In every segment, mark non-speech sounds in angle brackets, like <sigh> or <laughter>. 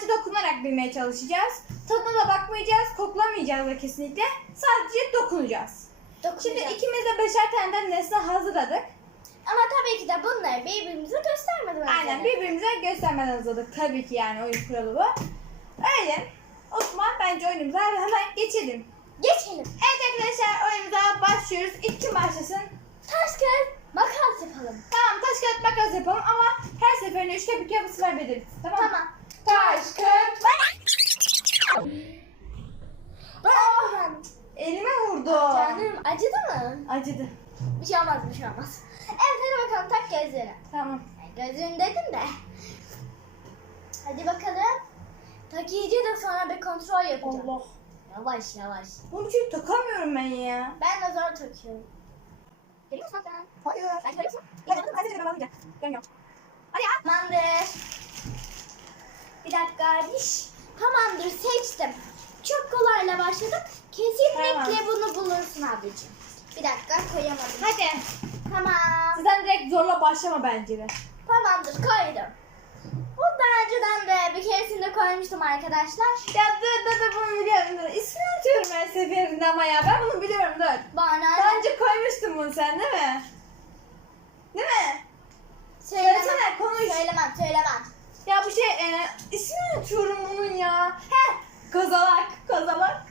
sadece dokunarak bilmeye çalışacağız. Tadına da bakmayacağız, koklamayacağız da kesinlikle. Sadece dokunacağız. Şimdi ikimiz de beşer tane nesne hazırladık. Ama tabii ki de bunları birbirimize göstermedim. Aynen birbirimize göstermeden hazırladık. Tabii ki yani oyun kuralı bu. Öyle. Osman bence oyunumuza hemen geçelim. Geçelim. Evet arkadaşlar oyunumuza başlıyoruz. İlk kim başlasın? Taş kağıt makas yapalım. Tamam taş kağıt makas yapalım ama her seferinde bir kere bu sefer belirleriz. Tamam? Tamam. Taş kağıt Elime vurdu. Canım acıdı mı? Acıdı. Bir şey olmaz bir şey olmaz. Evet hadi bakalım tak gözlerini. Tamam. Gözlüğünü dedim de. Hadi bakalım. Tak iyice de sonra bir kontrol yapacağım. Allah. Yavaş yavaş. Bu şey takamıyorum ben ya. Ben de zor takıyorum. Görüyor musun sen? Hayır. Ben görüyor musun? Hadi hadi hadi hadi. Görmüyorum. Hadi ya. Tamamdır. Bir dakika Aliş. Tamamdır seçtim. Çok kolayla başladık. Kesinlikle Tamam. bunu bulursun ablacığım. Bir dakika koyamadım. Hadi. Tamam. Sen direkt zorla başlama bence de. Tamamdır koydum. Bunu daha önceden de bir keresinde koymuştum arkadaşlar. Ya dur dur dur bunu biliyorum dur. İsmini unutuyorum her seferinde ama ya. Ben bunu biliyorum dur. Bana Daha önce koymuştun bunu sen değil mi? Değil mi? Söylesene, konuş. Söylemem söylemem. Ya bu şey e, ismini unutuyorum bunun ya. He. Kozalak. Kozalak.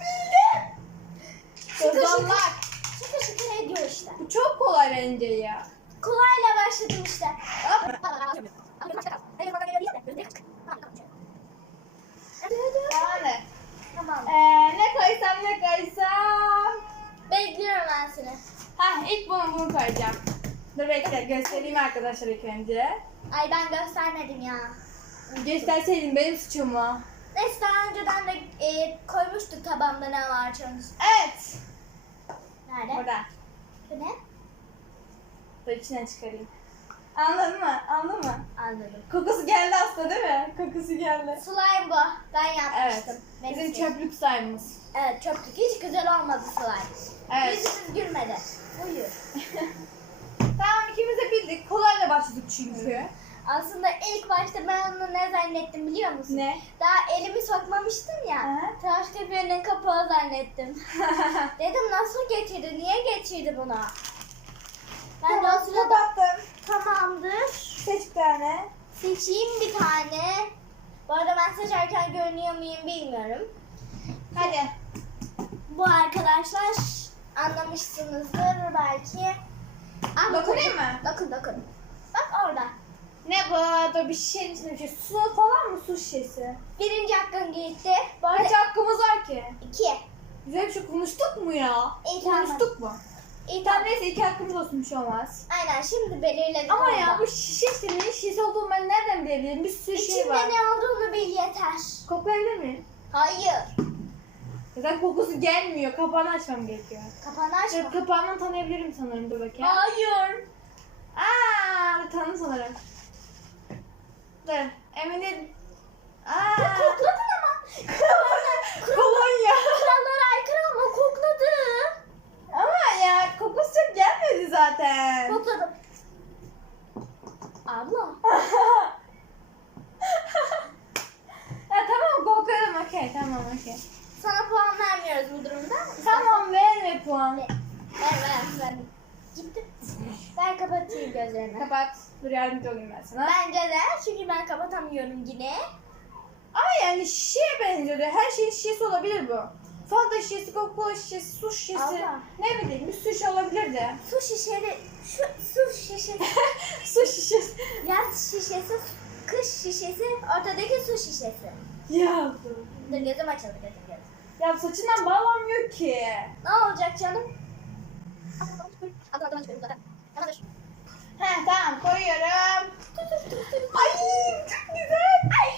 Bildim. Kozalak. Şıkır şıkır ediyor işte. Bu çok kolay bence ya. Kolayla başladım işte. Hop. Tamam. Ee, ne koysam ne koysam. Bekliyorum ben seni. Hah ilk bunu bunu koyacağım. Dur bekle göstereyim arkadaşlar ilk önce. Ay ben göstermedim ya. Gösterseydim benim suçum mu? Neyse daha önceden de e, koymuştuk tabağımda ne var çalmış. Evet. Nerede? Burada. Bu ne? Dur içinden çıkarayım. Anladın mı? Anladın mı? Anladım. Kokusu geldi aslında değil mi? Kokusu geldi. Slime bu. Ben Evet. yapmıştım. Benim Bizim slime. çöplük sayımız. Evet çöplük. Hiç güzel olmadı slime. Evet. Yüzümüz gülmedi. Buyur. <laughs> tamam ikimiz de bildik. Kolayla başladık çünkü. Aslında ilk başta ben onu ne zannettim biliyor musun? Ne? Daha elimi sokmamıştım ya. Aha. Taş köpeğinin kapağı zannettim. <laughs> Dedim nasıl getirdi? Niye getirdi bunu? Ben de o sırada Kapattım. tamamdır. Seç bir tane. Seçeyim bir tane. Bu arada ben seçerken görünüyor muyum bilmiyorum. Hadi. Bu arkadaşlar anlamışsınızdır belki. Aa, Dokunayım mı? Dokun dokun. Bak orada. Ne bu? Dur bir şişenin içinde bir şey. Su falan mı? Su şişesi. Birinci hakkın gitti. Bu Kaç hakkımız var ki? iki. Güzel bir şey konuştuk mu ya? İyi tamam. Konuştuk mu? İyi Tamam tamam. neyse iki hakkımız olsun bir şey olmaz. Aynen şimdi belirledik. Ama ya bu şişe işte ne şişesi olduğunu ben nereden bilebilirim? Bir sürü şey İçinde var. ne olduğunu bil yeter. Koklayabilir miyim? Hayır. Zaten kokusu gelmiyor. Kapağını açmam gerekiyor. Kapağını Dur açma. kapağından tanıyabilirim sanırım. Dur bakayım. Hayır. Aa, dur, tanıdım sanırım. Dur. Emin değilim. Aa. Kokladın ama. Kolonya. Kurallara aykırı ama kokladı. Ama ya kokusu çok gelmedi zaten. Kokladım. Abla. <laughs> ya tamam kokladım okey tamam okey. Sana puan vermiyoruz bu durumda. Tamam verme puan. Ver ver ver. Gitti. Ben kapatayım gözlerimi. Kapat. Dur yardımcı olayım ben sana. Bence de çünkü ben kapatamıyorum yine. Ama yani şişeye benziyor. Her şeyin şişesi olabilir bu. Fanta şişesi, Coca-Cola şişesi, su şişesi. Abla. Ne bileyim bir sürü şey olabilir de. Su şişeli, şu su şişesi, <laughs> su şişesi. yaz şişesi, kış şişesi, ortadaki su şişesi. Ya. Dur gözüm açıldı gözüm gözüm. Ya saçından bağlanmıyor ki. Ne olacak canım? He tamam koyuyorum. Ay çok güzel. Ay.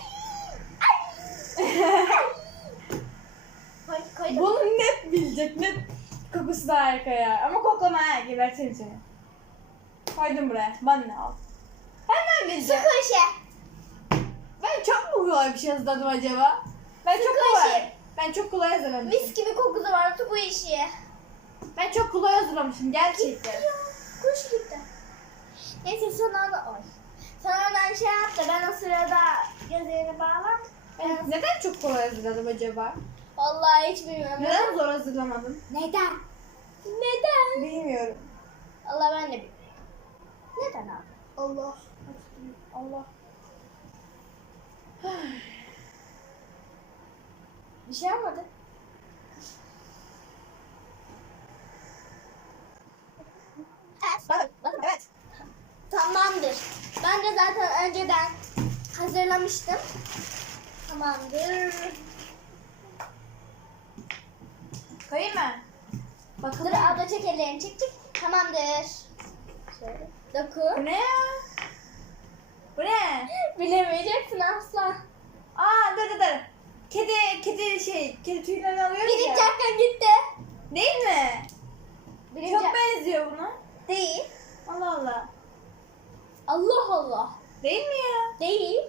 Koy, koydum. Bunu net bilecek. Net kokusu da harika ya. Ama koklama ha. Gebertirim seni. Koydum buraya. Bana ne al. Hemen Su bileceğim. kuşu. Ben çok mu kolay bir şey hazırladım acaba? Ben çok Sıkı kolay. Ben çok kolay hazırlamışım. Mis gibi kokusu vardı bu işi. Ben çok kolay hazırlamışım gerçekten. Ya, kuş gitti. Neyse sen onu oy. Sen oradan şey yap da ben o sırada gözlerini bağlam. Ben neden çok kolay hazırladım acaba? Vallahi hiç bilmiyorum. Neden zor hazırlamadım? Neden? Neden? Bilmiyorum. Allah ben de bilmiyorum. Neden abi? Allah. Allah. Bir şey olmadı. Evet. Evet. Tamamdır. De zaten önceden hazırlamıştım. Tamamdır. Koyayım mı? Dur Bakalım. abla çek ellerini çek çek. Tamamdır. Şöyle. Bu Dokun. ne ya? Bu ne? Bilemeyeceksin asla. Aa dur dur dur. Kedi, kedi şey, kedi tüylerini alıyoruz Birinci ya. hakkın gitti. Değil mi? Birinci Çok benziyor buna. Değil. Allah Allah. Allah Allah. Değil mi ya? Değil.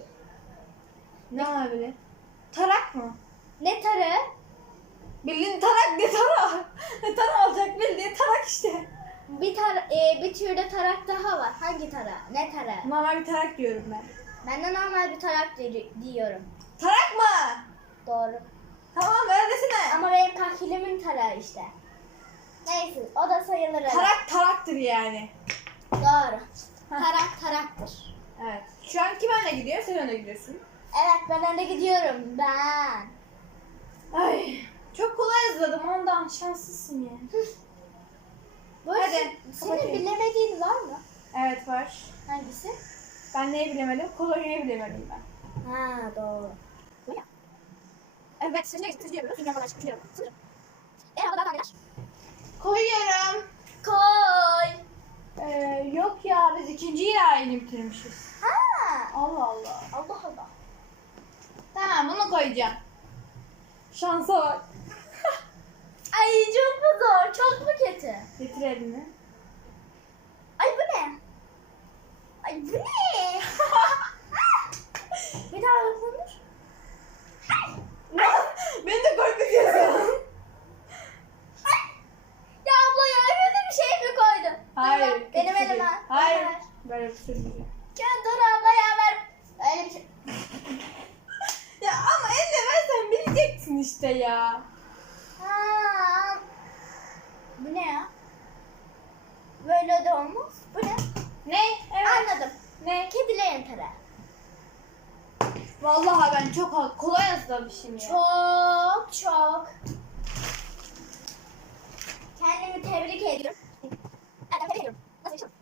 Ne olabilir? Tarak mı? Ne tarı? Bildiğin tarak ne tarak? ne tarak olacak bildiğin tarak işte. Bir tar e, bir türde tarak daha var. Hangi tara? Ne tara? Normal bir tarak diyorum ben. Ben de normal bir tarak di- diyorum. Tarak mı? Doğru. Tamam öyle desene. Ama benim kahkilimin tarağı işte. Neyse o da sayılır. Tarak taraktır yani. Doğru. Tarak taraktır. Evet. Şu an kim önde gidiyor? Sen önde gidiyorsun. Evet ben önde gidiyorum. Ben. Ay. Çok kolay yazladım ondan şanslısın yani. Bu Hadi, se- Senin kapatayım. bilemediğin var mı? Evet var. Hangisi? Ben neyi bilemedim? Kolonyayı bilemedim ben. Ha doğru. Evet. Sıcak sıcak. E havadan. Koyuyorum. Koy. Biz ikinci yayını bitirmişiz. Ha. Allah Allah. Allah Allah. Tamam bunu koyacağım. Şansa bak. <laughs> Ay çok mu zor? Çok mu kötü? Getir elini. Ay bu ne? Ay bu ne? <laughs> Bir daha dokunur. Beni de korkutuyorsun. Ya abla ya kötü bir şey mi koydun? Hayır. Tamam, kötü benim değil. elime. Hayır. Bir şey değil. Ya dur abla ya ver. Öyle bir şey. <laughs> Ya ama elle versen bileceksin işte ya. Ha. Bu ne ya? Böyle de olmaz. Bu ne? Ne? Evet. Anladım. Ne? Kedilerin tarağı. Vallahi ben çok kolay yazlamışım ya. Çok çok. Kendimi tebrik ediyorum. Ben tebrik ediyorum. Nasıl yaşadın?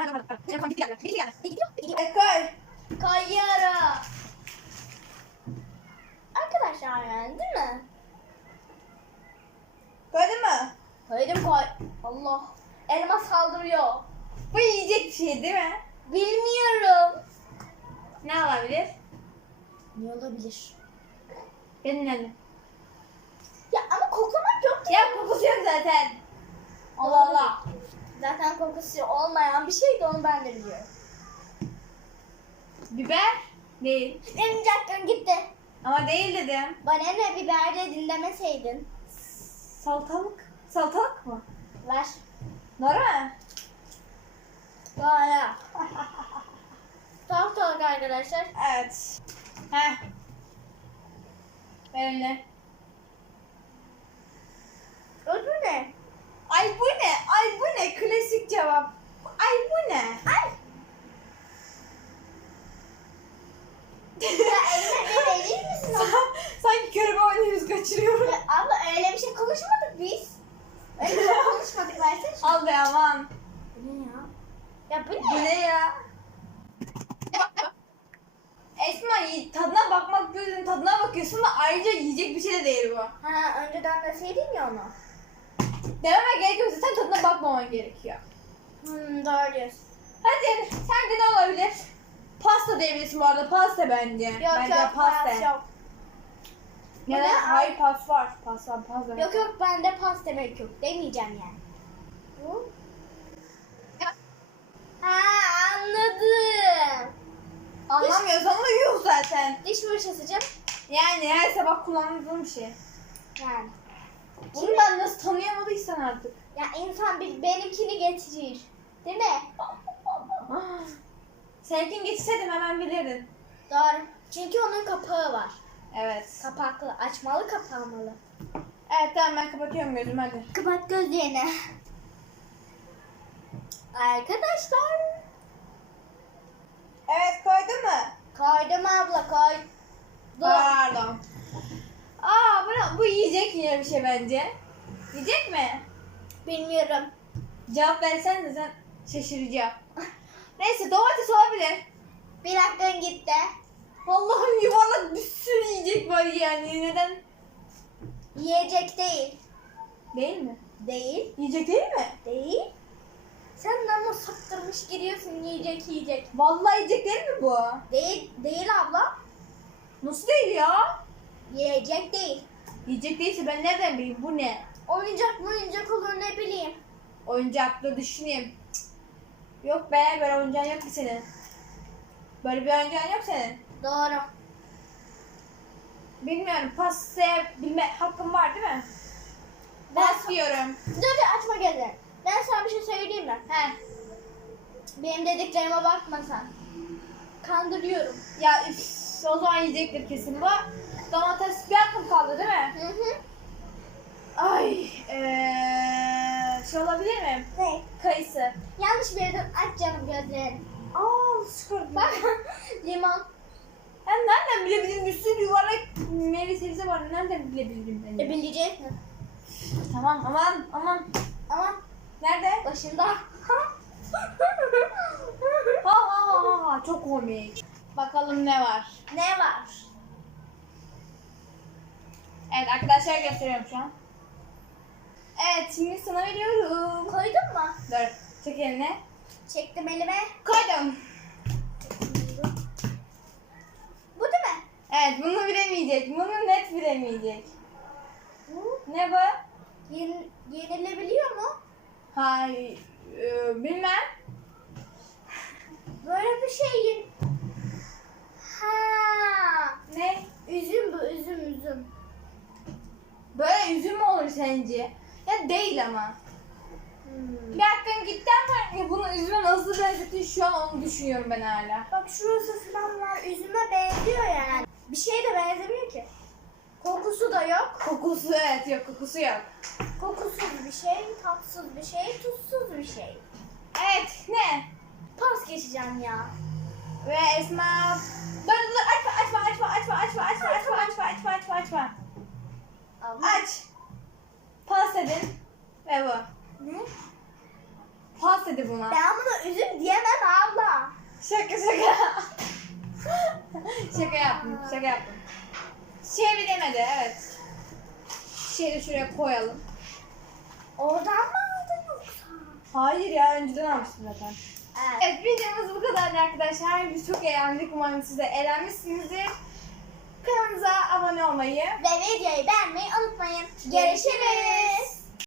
Ne koyacağım? Telefon gitti geldi. Gitti geldi. Gidiyor. E. Arkadaşlar yani değil mi? Koydun mu? Koydum koy. Allah. Elma saldırıyor. Bu yiyecek bir şey değil mi? Bilmiyorum. Ne olabilir? Ne olabilir? Benim elim. Ya ama koklamak yok ki. Ya kokusu yok zaten. Allah Allah. Zaten kokusu olmayan bir şey de onu ben de biliyorum. Biber? Değil. Benim hakkın gitti. Ama değil dedim. Bana ne biber dedin demeseydin. Salatalık. Salatalık mı? Ver. Nora. Bana. Tahtalık arkadaşlar. Evet. Heh. Ver eline. Bu ne? Ay bu ne? Ay bu ne? Klasik cevap. Ay bu ne? Ay. ya elime bir verir misin? onu? Sanki körebe oynuyoruz kaçırıyorum. Ya abla öyle bir şey konuşmadık biz. Öyle bir şey <laughs> konuşmadık versene şunu. Al be aman. Bu ne ya? Ya bu Bu ne? ne ya? Esma tadına bakmak gözünün tadına bakıyorsun da ayrıca yiyecek bir şey de değil bu. Ha önceden deseydin ya onu. Dememe gerek yok zaten tadına bakmaman gerekiyor. Hmm, doğru diyorsun. Hadi sence ne olabilir? Pasta diyebilirsin bu arada pasta bence. Yok bence yok pas yok. Ya da ne? hayır pas var. Pas var pas var. Yok yok bende pas demek yok. Demeyeceğim yani. Bu? Ha anladım. Anlamıyorsan da yok zaten. Diş fırçası canım. Yani her sabah kullandığım şey. Yani. Bunu ben nasıl tanıyamadıysan artık. Ya insan bir benimkini getirir. Değil mi? Seninkini geçseydim hemen bilirdin. Doğru. Çünkü onun kapağı var. Evet. Kapaklı. Açmalı kapamalı. Evet tamam ben kapatıyorum gözümü hadi. Kapat gözlerini. Arkadaşlar. Evet koydun mu? Koydum abla koy. Pardon. Aa bu, bu yiyecek yine bir şey bence. Yiyecek mi? Bilmiyorum. Cevap versen de sen şaşıracağım. <laughs> Neyse domates olabilir. Bir hakkın gitti. Allah'ım yuvarlak bir sürü yiyecek var yani. Neden? Yiyecek değil. Değil mi? Değil. Yiyecek değil mi? Değil. Sen ama saptırmış giriyorsun yiyecek yiyecek. Vallahi yiyecek değil mi bu? Değil. Değil abla. Nasıl değil ya? Yiyecek değil. Yiyecek değilse ben nereden bileyim bu ne? Oyuncak mı oyuncak olur ne bileyim. Oyuncak dur düşüneyim. Cık. Yok be böyle oyuncağın yok ki senin. Böyle bir oyuncağın yok senin. Doğru. Bilmiyorum pas bilme hakkım var değil mi? Ben- Pas diyorum. Dur dur açma gözlerini. Ben sana bir şey söyleyeyim mi? He. Benim dediklerime bakma sen. Kandırıyorum. Ya üf, o zaman yiyecektir kesin bu. Domates bir hakkım kaldı değil mi? Hı hı. Ay eee şey olabilir mi? Ne? Kayısı. Yanlış yerden aç canım gözlerini. Aa sıkıldım. Bak <laughs> limon. Ben nereden bilebilirim? Bir sürü yuvarlak meyve sebze var. Nereden bilebilirim ben? E bilecek mi? Tamam aman aman. Ama Nerede? başında. Ha ha ha ha çok komik. Bakalım ne var. ne var? Evet arkadaşlar gösteriyorum şu an. Evet şimdi sana veriyorum. Koydun mu? Dur çek eline. Çektim elime. Koydum. Bu değil mi? Evet bunu bilemeyecek. Bunu net bilemeyecek. Bu Ne bu? yen- yenilebiliyor mu? Hayır. e, bilmem. Böyle bir şey. Ha, Ne? üzüm bu üzüm üzüm. Böyle üzüm mü olur sence? Ya değil ama. Hmm. Bir hakkın gitti ama bunu üzüme nasıl benzetin şu an onu düşünüyorum ben hala. Bak şurası falan var üzüme benziyor yani. Bir şeye de benzemiyor ki. Kokusu da yok. Kokusu evet yok kokusu yok. Kokusuz bir şey, tatsız bir şey, tuzsuz bir şey. Evet ne? Pas geçeceğim ya. Ve Esma... Dur dur açma açma açma açma açma açma açma açma açma açma açma. Allah. Aç. Pas edin. Ve bu. Ne? Pas dedi buna. Ben buna üzüm diyemem abla. Şaka şaka. <laughs> şaka yaptım şaka yaptım. Şey bilemedi evet. Şeyi de şuraya koyalım. Oradan mı aldın yoksa? Hayır ya önceden almıştım zaten. Evet. Evet videomuz bu kadardı arkadaşlar. Biz çok eğlendik. Umarım siz de eğlenmişsinizdir. Kanalımıza abone olmayı Ve videoyu beğenmeyi unutmayın. Görüşürüz.